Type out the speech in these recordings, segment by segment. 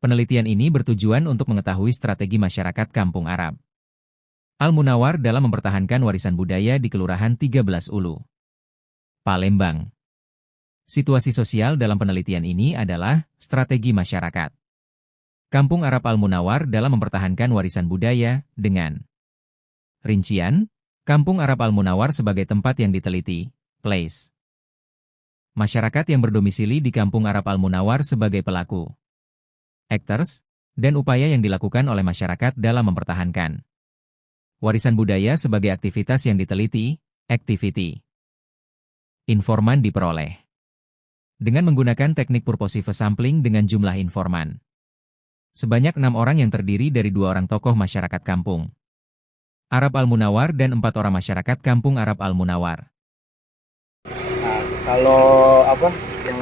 Penelitian ini bertujuan untuk mengetahui strategi masyarakat Kampung Arab Al-Munawar dalam mempertahankan warisan budaya di Kelurahan 13 Ulu, Palembang. Situasi sosial dalam penelitian ini adalah strategi masyarakat Kampung Arab Al-Munawar dalam mempertahankan warisan budaya dengan rincian, Kampung Arab Al-Munawar sebagai tempat yang diteliti, place. Masyarakat yang berdomisili di Kampung Arab Al-Munawar sebagai pelaku, actors, dan upaya yang dilakukan oleh masyarakat dalam mempertahankan warisan budaya sebagai aktivitas yang diteliti, activity. Informan diperoleh dengan menggunakan teknik purposive sampling dengan jumlah informan sebanyak 6 orang yang terdiri dari 2 orang tokoh masyarakat Kampung Arab Al-Munawar dan 4 orang masyarakat Kampung Arab Al-Munawar. Nah, kalau yang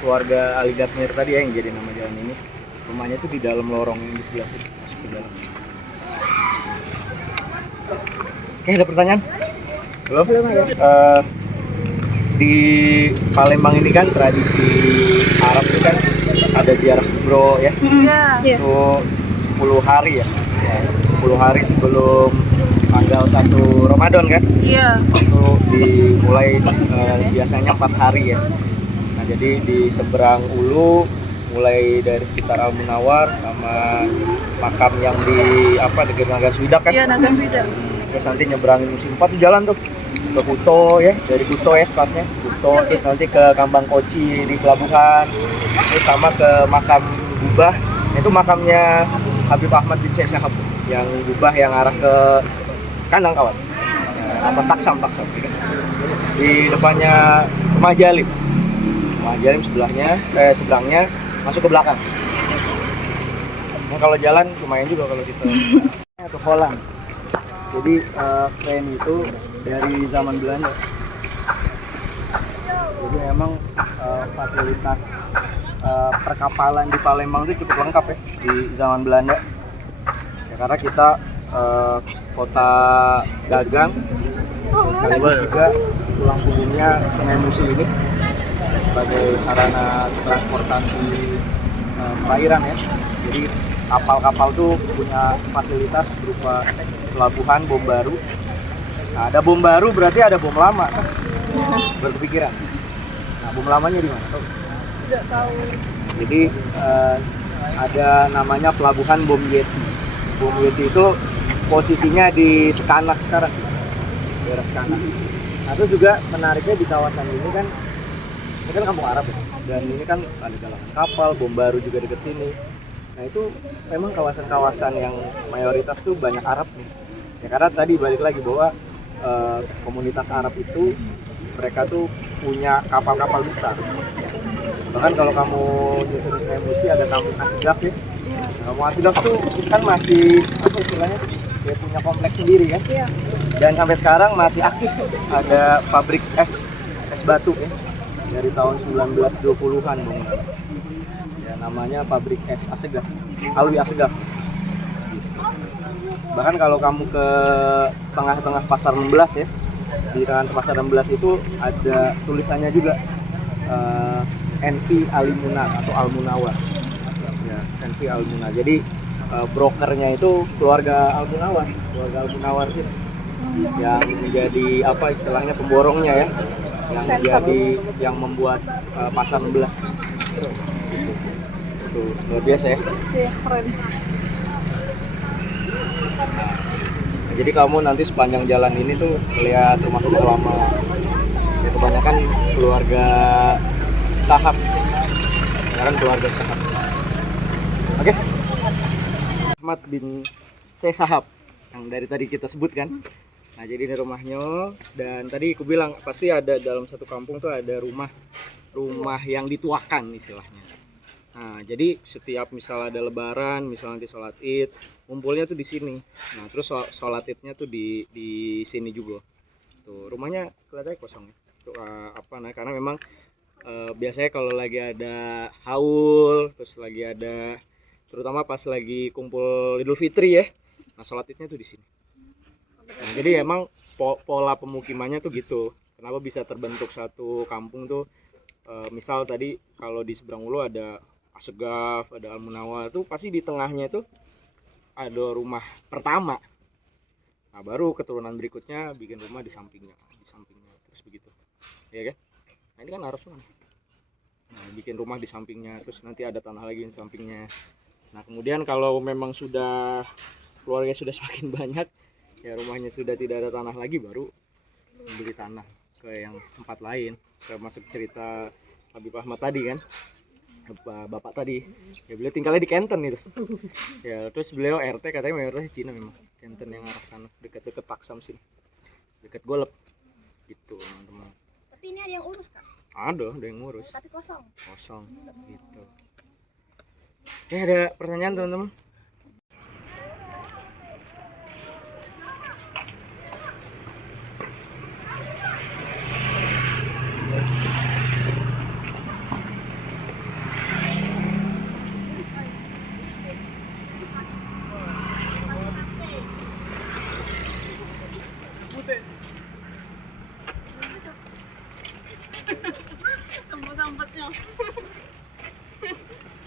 keluarga Ali Datmir tadi ya yang jadi nama jalan ini, rumahnya itu di dalam lorong yang di sebelah situ, masuk ke dalam. Oke, ada pertanyaan? Belum ada. Di Palembang ini kan tradisi Arab itu kan ada ziarah kubro ya. Iya. Itu 10 hari ya. 10 hari sebelum tanggal 1 Ramadan kan? Iya. Itu dimulai biasanya 4 hari ya. Nah, jadi di seberang Ulu mulai dari sekitar Al-Munawar sama makam yang di dekat Nagaswida kan? Iya, Nagaswida. Terus nanti nyeberangin musim 4 tuh jalan tuh ke Kuto ya, dari Kuto ya startnya Kuto, terus nanti ke Kambang Koci di pelabuhan, terus sama ke makam Gubah, itu makamnya Habib Ahmad bin Syekh Sahab yang Gubah yang arah ke kanan kawan, Taksam di depannya Rumah Jalim seberangnya masuk ke belakang. Nah, kalau jalan lumayan juga kalau kita ke Holland. Jadi tren itu dari zaman Belanda. Jadi memang fasilitas perkapalan di Palembang itu cukup lengkap ya di zaman Belanda. Ya, karena kita kota dagang, sekaligus juga tulang punggungnya Sungai Musi ini sebagai sarana transportasi perairan ya. Jadi kapal-kapal tuh punya fasilitas berupa pelabuhan, bom baru. Nah, ada bom baru berarti ada bom lama kan? Berpikiran. Nah, bom lamanya di mana? Tidak tahu. Jadi ada namanya pelabuhan Bom Yeti. Bom Yeti itu posisinya di Sekanak sekarang, daerah Sekanak. Nah, itu juga menariknya di kawasan ini kan kampung Arab ya. Dan ini kan ada galangan kapal, bom baru juga dekat sini. Nah, itu memang kawasan-kawasan yang mayoritas tuh banyak Arab nih. Ya, karena tadi balik lagi bahwa komunitas Arab itu mereka tuh punya kapal-kapal besar. Bahkan kalau kamu nyusun emosi ada kampung Asgaf ya. Kampung Asgaf tuh kan masih istilahnya dia punya kompleks sendiri kan. Iya. Dan sampai sekarang masih aktif tuh. Ada pabrik es batu ya. Dari tahun 1920-an bangunan. Namanya pabrik es Asegaf, Alwi Asegaf. Bahkan kalau kamu ke tengah-tengah pasar 16 ya, di tengah pasar 16 itu ada tulisannya juga NV Al-Munar atau Al-Munawar ya, NV Al-Munar. Jadi brokernya itu keluarga Al-Munawar sih yang menjadi istilahnya pemborongnya ya, yang menjadi yang membuat pasar 16 itu luar biasa ya. Iya, keren. Nah, jadi kamu nanti sepanjang jalan ini tuh lihat rumah-rumah lama ya, kebanyakan keluarga Sahab Oke. Ahmad bin Syekh Sahab yang dari tadi kita sebutkan. Nah, jadi ini rumahnya, dan tadi aku bilang pasti ada dalam satu kampung tuh ada rumah yang dituakan istilahnya. Nah, jadi setiap misal ada lebaran, misal nanti sholat id, ngumpulnya tuh di sini. Nah, terus sholat idnya tuh di sini juga. Tuh, rumahnya kelihatannya kosong ya. Tuh, karena memang biasanya kalau lagi ada haul, terus lagi ada, terutama pas lagi kumpul Idul Fitri ya. Nah, sholat idnya tuh di sini. Nah, jadi emang pola pemukimannya tuh gitu. Kenapa bisa terbentuk satu kampung tuh? Misal tadi kalau di seberang Ulu ada Assegaf, ada Al Munawar, tuh pasti di tengahnya itu ada rumah pertama. Nah, baru keturunan berikutnya bikin rumah di sampingnya, terus begitu. Ya kan? Nah, ini kan Arab semua. Nah, bikin rumah di sampingnya, terus nanti ada tanah lagi di sampingnya. Nah, kemudian kalau memang sudah keluarga sudah semakin banyak, ya rumahnya sudah tidak ada tanah lagi, baru membeli tanah ke yang tempat lain. Termasuk cerita Habib Ahmad tadi kan, bapak tadi, ya beliau tinggalnya di Kenten itu. Ya terus beliau RT, katanya mayoritas Cina memang, Kenten yang arah sana, dekat-dekat Paksam sini, dekat Golep gitu teman-teman. Tapi ini ada yang urus Kak? Ada yang ngurus. Tapi kosong Gitu. Ya, ada pertanyaan teman-teman?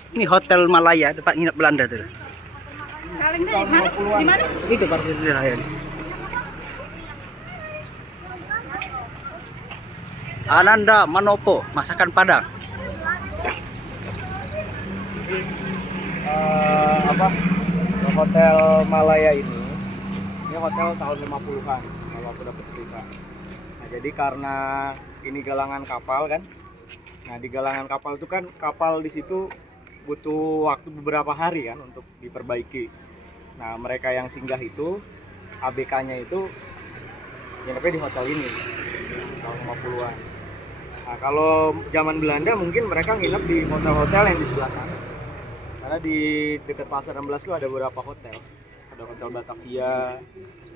Ini Hotel Malaya, tempat nginep Belanda tuh. Di mana? Itu parkir di raya. Ananda Manopo, masakan Padang. Hotel Malaya ini hotel tahun 50-an kalau aku dapat cerita. Nah, jadi karena ini galangan kapal kan. Nah, di galangan kapal itu kan kapal di situ butuh waktu beberapa hari kan untuk diperbaiki. Nah, mereka yang singgah itu ABK-nya itu nginepnya di hotel ini tahun 50-an. Nah, kalau zaman Belanda mungkin mereka nginep di hotel-hotel yang di sebelah sana. Karena di dekat Pasar 16 itu ada beberapa hotel. Ada Hotel Batavia,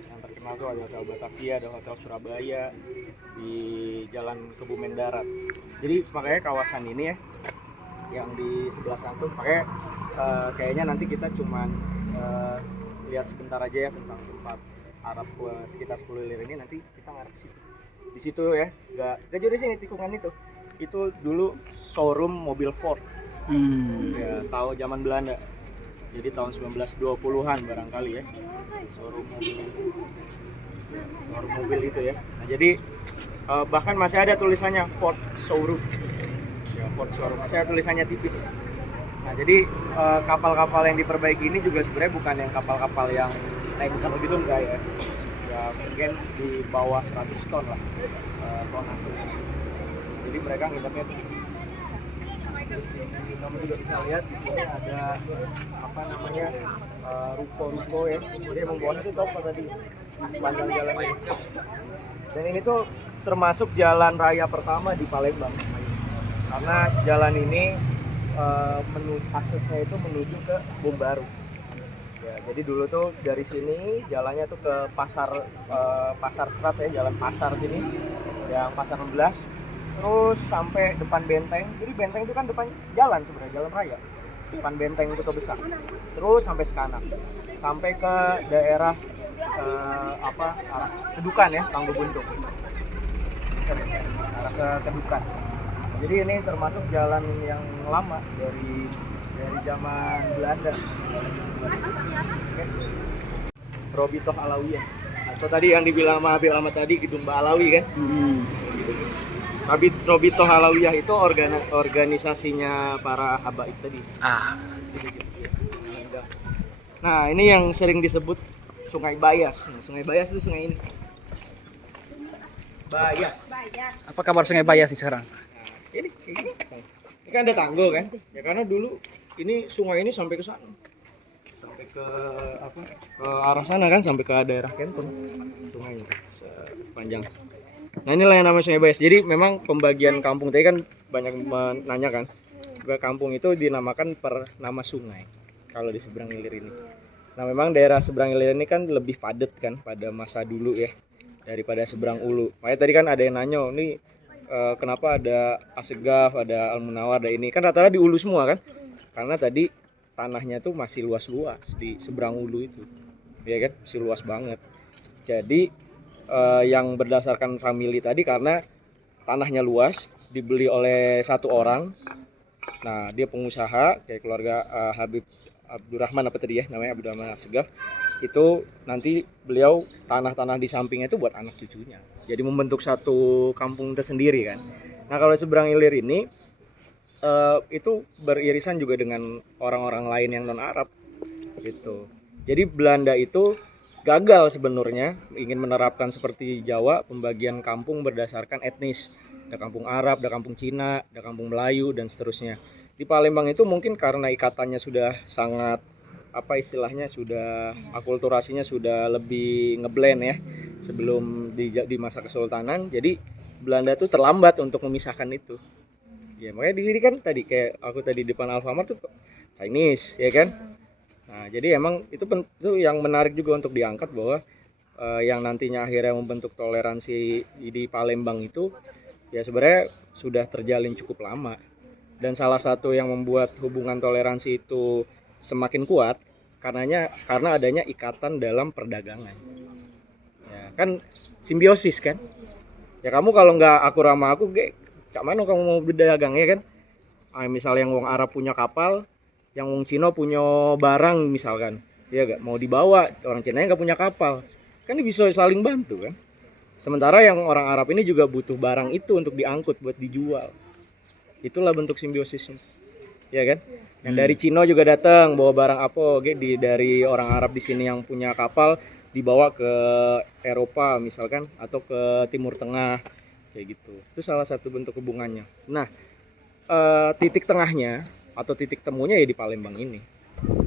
yang terkenal tuh ada Hotel Batavia, ada Hotel Surabaya di Jalan Kebumen Darat. Jadi makanya kawasan ini ya, yang di sebelah sana tuh makanya kayaknya nanti kita cuman lihat sebentar aja ya tentang tempat Arab sekitar Pulau Lir ini, nanti kita ngarah ke situ. Di situ ya, nggak jauh dari sini tikungan itu. Itu dulu showroom mobil Ford. Ya, tahu zaman Belanda. Jadi tahun 1920-an barangkali ya. Showroom mobil itu ya. Nah, jadi bahkan masih ada tulisannya Ford Showroom. Ya, Ford Showroom. Masih ada tulisannya tipis. Nah, jadi kapal-kapal yang diperbaiki ini juga sebenarnya bukan yang kapal-kapal yang tanker gitu, enggak ya. Ya mungkin di bawah 100 ton lah ton hasilnya. Jadi mereka nginepnya di sini. Kamu juga bisa lihat di sini ada apa namanya ruko-ruko ya. Jadi emang bawahnya itu toko tadi panjang jalan ini. Dan ini tuh termasuk jalan raya pertama di Palembang. Karena jalan ini aksesnya itu menuju ke Bumbaru. Ya, jadi dulu tuh dari sini jalannya tuh ke pasar Serat ya, jalan pasar sini, yang pasar 16, terus sampai depan benteng. Jadi benteng itu kan depan jalan sebenarnya, jalan raya. Depan benteng itu ke Besar. Terus sampai ke kanan, sampai ke daerah arah Kedukan ya, Tanggo Buntung. Arah ke Kedukan. Jadi ini termasuk jalan yang lama dari zaman Belanda. Okay. Robitoh Alawiyah. Atau tadi yang dibilang sama Habib Ahmad tadi, Gedung Mbak Alawi kan? Robitoh Alawiyah itu organisasinya para habaib tadi. Nah, ini yang sering disebut Sungai Bayas. Nah, Sungai Bayas itu sungai ini. Bayas. Apa kabar Sungai Bayas nih sekarang? Ini kan ada tanggul kan? Ya karena dulu ini sungai ini sampai ke sana. Sampai ke ke arah sana kan, sampai ke daerah Kenton. Sungainya sepanjang. Nah, inilah yang namanya Sungai Bayas. Jadi memang pembagian kampung tadi kan banyak menanyakan. Kampung itu dinamakan per nama sungai kalau di seberang ilir ini. Nah, memang daerah seberang ilir ini kan lebih padat kan pada masa dulu ya daripada seberang ulu. Makanya tadi kan ada yang nanya, ini kenapa ada Assegaf, ada Al Munawar, ada ini. Kan rata-rata di ulu semua kan. Karena tadi tanahnya tuh masih luas-luas di seberang ulu itu. Ya kan? Masih luas banget. Jadi yang berdasarkan famili tadi karena tanahnya luas, dibeli oleh satu orang, Nah, dia pengusaha kayak keluarga Habib Abdurrahman apa tadi ya namanya, Abdurrahman Assegaf. Itu nanti beliau tanah-tanah di sampingnya itu buat anak cucunya. Jadi membentuk satu kampung tersendiri kan. Nah, kalau seberang ilir ini itu beririsan juga dengan orang-orang lain yang non Arab gitu. Jadi Belanda itu gagal sebenarnya ingin menerapkan seperti Jawa pembagian kampung berdasarkan etnis. Ada kampung Arab, ada kampung Cina, ada kampung Melayu dan seterusnya. Di Palembang itu mungkin karena ikatannya sudah sangat apa istilahnya sudah akulturasinya sudah lebih ngeblend ya sebelum di masa kesultanan. Jadi Belanda tuh terlambat untuk memisahkan itu. Ya makanya di sini kan tadi kayak aku tadi di depan Alfamart tuh Chinese ya kan. Nah, jadi emang itu yang menarik juga untuk diangkat bahwa yang nantinya akhirnya membentuk toleransi di Palembang itu ya sebenarnya sudah terjalin cukup lama. Dan salah satu yang membuat hubungan toleransi itu semakin kuat karena adanya ikatan dalam perdagangan. Ya, kan simbiosis kan? Ya kamu kalau nggak akur sama aku, cak mana kamu mau berdagang ya kan? Misalnya yang wong Arab punya kapal, yang wong Cina punya barang misalkan, ya gak mau dibawa, orang Cina nggak punya kapal, kan ini bisa saling bantu kan. Sementara yang orang Arab ini juga butuh barang itu untuk diangkut buat dijual. Itulah bentuk simbiosisnya, ya kan. Yang dari Cina juga datang bawa barang apa, dari orang Arab di sini yang punya kapal dibawa ke Eropa misalkan atau ke Timur Tengah kayak gitu. Itu salah satu bentuk hubungannya. Nah, titik tengahnya atau titik temunya ya di Palembang ini.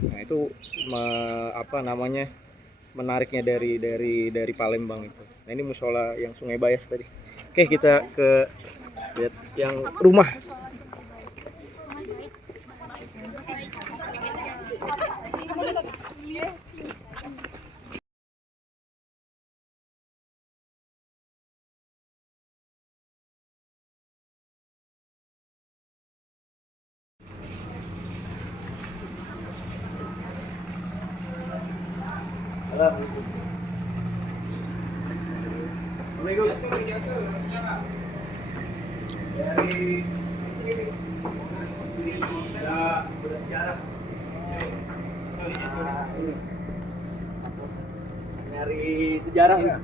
Nah itu menariknya dari Palembang itu. Nah ini musola yang Sungai Bayas tadi. Oke kita ke lihat yang rumah. Dari sini udah sejarah. Nyari sejarah ya.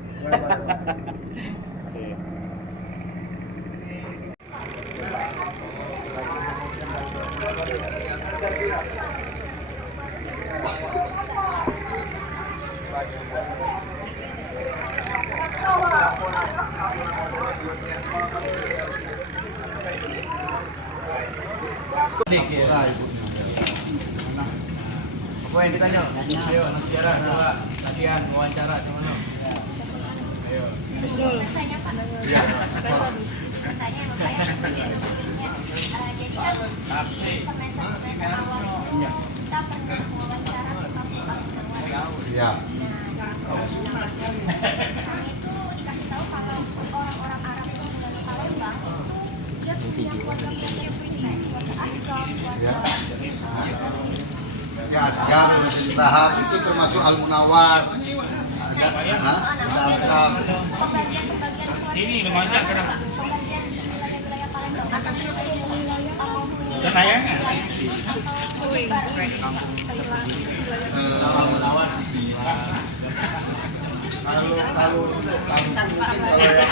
Apa yang ditanya? Ayo, anak siaran, coba latihan wawancara sama no. Ayo. Tanya Pak. Iya. Tanya saya jadi kan di semester awal itu kita pernah wawancara ke kampung-kampung. Iya. Kami itu dikasih tahu kalau orang-orang Arab itu tinggal di Palembang dia punya keluarga Asgaf, Ya, Asgaf, Tahap itu termasuk Al-Munawar. Ada Alkaf. Ini mengonjak kan? Pembagian wilayah-wilayah Palembang akan Kalau mungkin kalau yang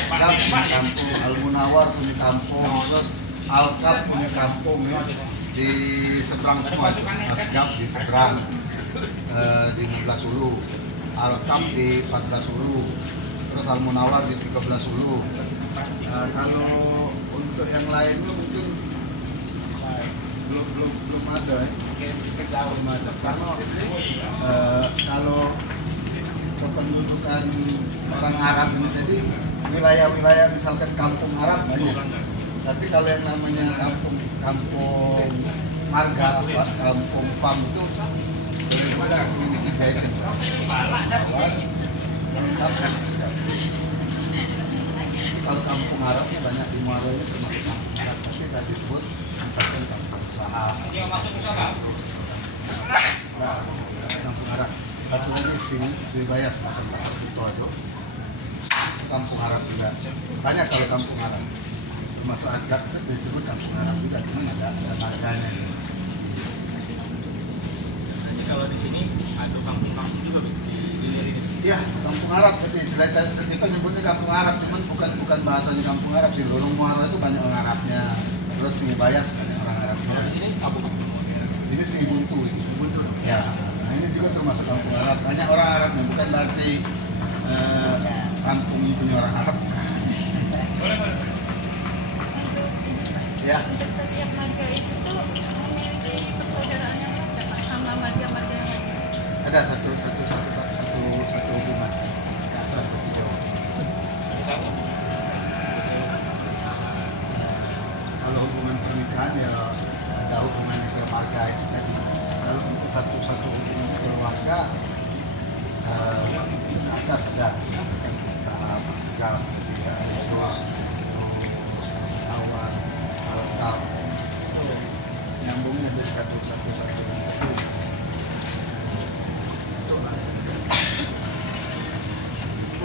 Asgaf punya kampung, Al-Munawar punya kampung, terus Alkaf punya kampung ya di seberang semua. Asgaf di seberang di 16 Hulu, Alkaf di 14 Hulu, terus Al-Munawar di 13 Hulu. Kalau untuk yang lainnya mungkin belum ada ya. Belum ada karena kalau kependudukan orang Arab ini jadi wilayah-wilayah misalkan kampung Arab banyak, tapi kalau yang namanya kampung marga, kampung farm itu sedikit baiknya. Kalau kampung Arabnya banyak di Muaro ini termasuk kampung Arab, tapi tadi disebut misalkan kampung usaha. Nah, kampung Arab. Satu lagi Sribayas, itu kampung Arab juga. Banyak kalau kampung Arab. termasuk Asgaf itu disebut kampung Arab juga, cuman ada marganya. Jadi kalau di sini ada kampung-kampung juga di Iya, kampung Arab, tapi selain kita nyebutnya kampung Arab, cuman bukan bahasanya kampung Arab sih. Lorong Muara itu banyak orang Arabnya, terus Sungai Bayas banyak orang Arabnya. Di sini kampung Ini Sungai Buntu. Ya, nah ini juga termasuk kampung Arab. Banyak orang Arabnya, bukan berarti kampung punya orang Arab. Ya. Untuk setiap marga itu tuh memiliki persaudaraannya sama marga-marga yang lain. Ada satu hubungan di atas tapi jauh. Kalau hubungan pernikahan ya ada hubungannya ke marga itu tadi. Kalau untuk satu hubungan keluarga atas ada salah segala terus awal altar nyambungnya dari satu.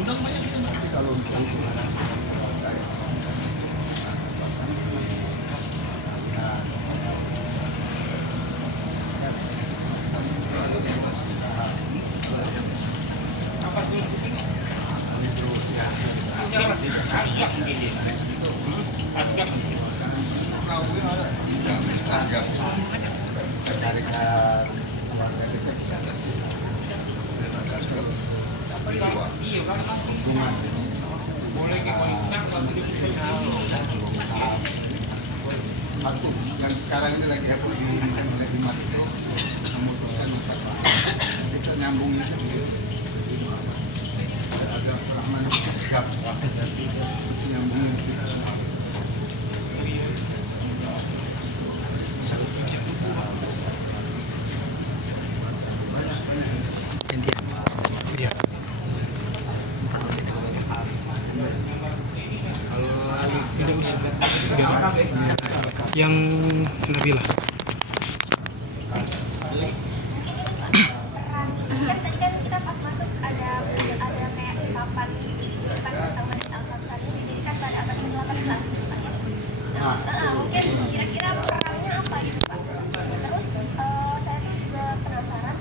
Tapi kalau untuk sebenarnya dari keluarga dekat hubungan satu yang sekarang ini lagi heboh diinginkan oleh Imat itu memutuskan usaha itu nyambung itu ada Rahman Asgaf itu nyambungin di situ yang Nabila. Kan tadi kan kita pas masuk ada kayak papan depan utama Masjid Al-Aqsa ini didirikan pada abad ke-18. Mungkin kira-kira perannya apa gitu Pak? Terus saya tuh juga penasaran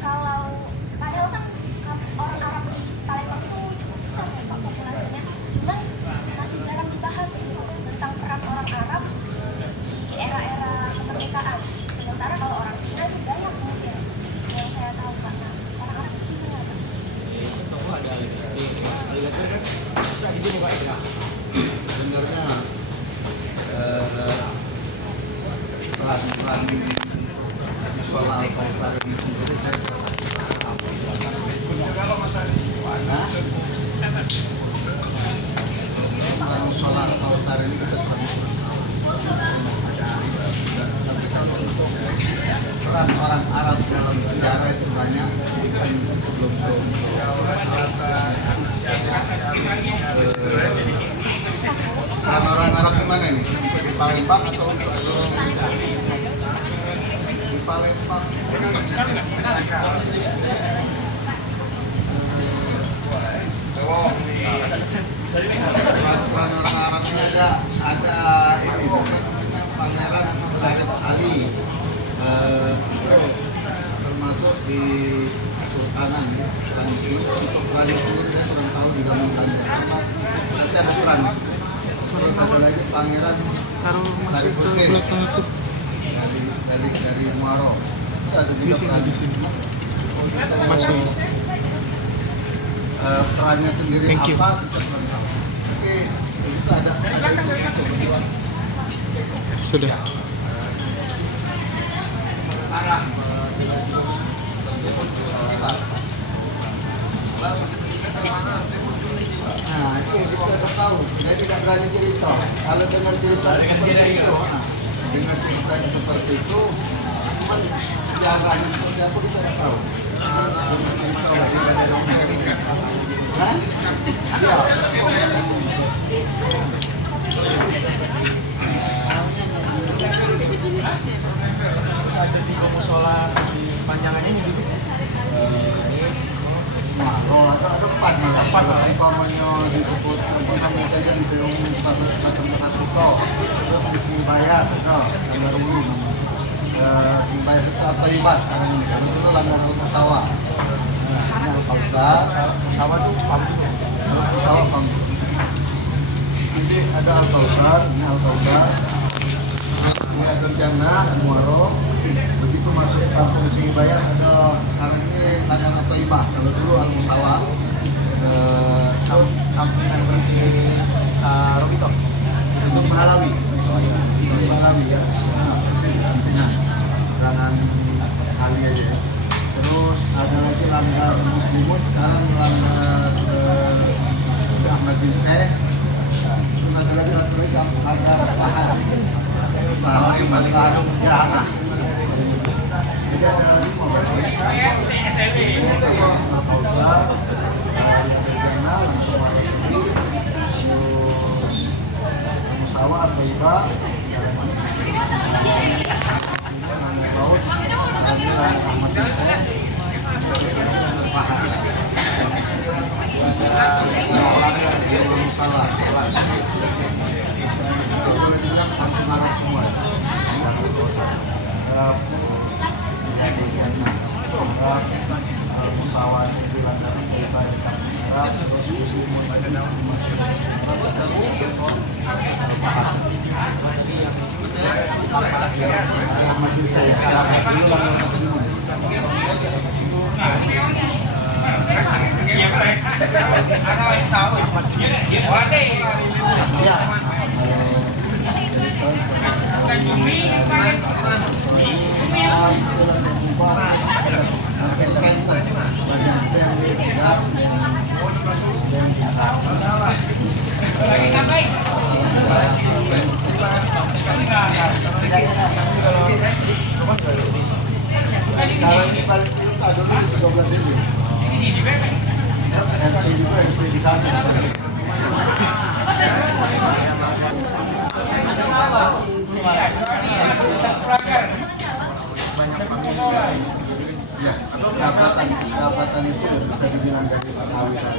kalau padahal kan orang Arab di Palembang itu cukup besar ya Pak populasinya, cuman masih jarang dibahas gitu tentang peran orang Arab di era-era kemerdekaan. Sementara kalau orang Cina itu banyak mungkin yang saya tahu Pak. Nah, orang Arab itu gimana Pak? tokoh ada aligator kan bisa di sini Pak ya. Sebenarnya peran Musola Al-Kautsar ini sendiri saya peran Musola Al-Kautsar ini kita kurang tahu. Tapi kalau untuk peran orang Arab dalam sejarah itu banyak, belum peran orang Arab di mana ini? Untuk di Palembang atau untuk di Palembang? Peran orang Arab ini ada ini namanya Pangeran Raja Ali, itu termasuk di Sultanan ya. Untuk perannya sendiri saya kurang tahu di dalam karena berarti ada peran. Terus ada lagi Pangeran Harib Hussein dari Muaro, itu ada juga peran. Perannya sendiri apa kita kurang tahu. Tapi itu ada itu berdua. Sudah. Arah. Nah, itu kita udah tahu. Saya tidak berani cerita. Kalau dengar cerita seperti itu, dengar ceritanya seperti itu, cuman sejarahnya seperti apa kita tidak tahu. Dengar cerita Hah? Ya. Ada 3 musola di sepanjang ini gitu. Ada 4 malah. Terus umpamanya disebut apa namanya tadi yang seumur satu terus di sini bayar setelah langgar ulu sini bayar setelah apa libat sekarang ini kalau itu langgar pesawat. Nah ini Al-Kausar pesawat tuh terus pesawat pampu. Jadi ada Al-Kausar, ini Al-Kausar. Ini ada Jannah, Muaro. Begitu masuk kampung Sini Bayas ada sekarang ini langgar Toibah. Kalau dulu Al-Musawa. Terus sampingan persis Robito. Untuk Mahalawi. Mahalawi ya. Nah, persis sampingan. Jangan kali aja. Terus ada lagi langgar Muslimun, sekarang langgar Ahmad bin Syekh. Terus ada lagi langgar Bahar. Bahar Jahanah. Jadi ada 5 Musawa atau Iba Laut Ahmad bin Syekh Musawa semua Musawa itu langgaran kita Arab terus Muslimun Ahmad bin Syekh sekarang dulu langgaran Muslimun. Kalau ini paling ada dulu di 13 ribu. Ini juga yang di sana. Ya, pendapatan itu bisa dibilang dari perkawinan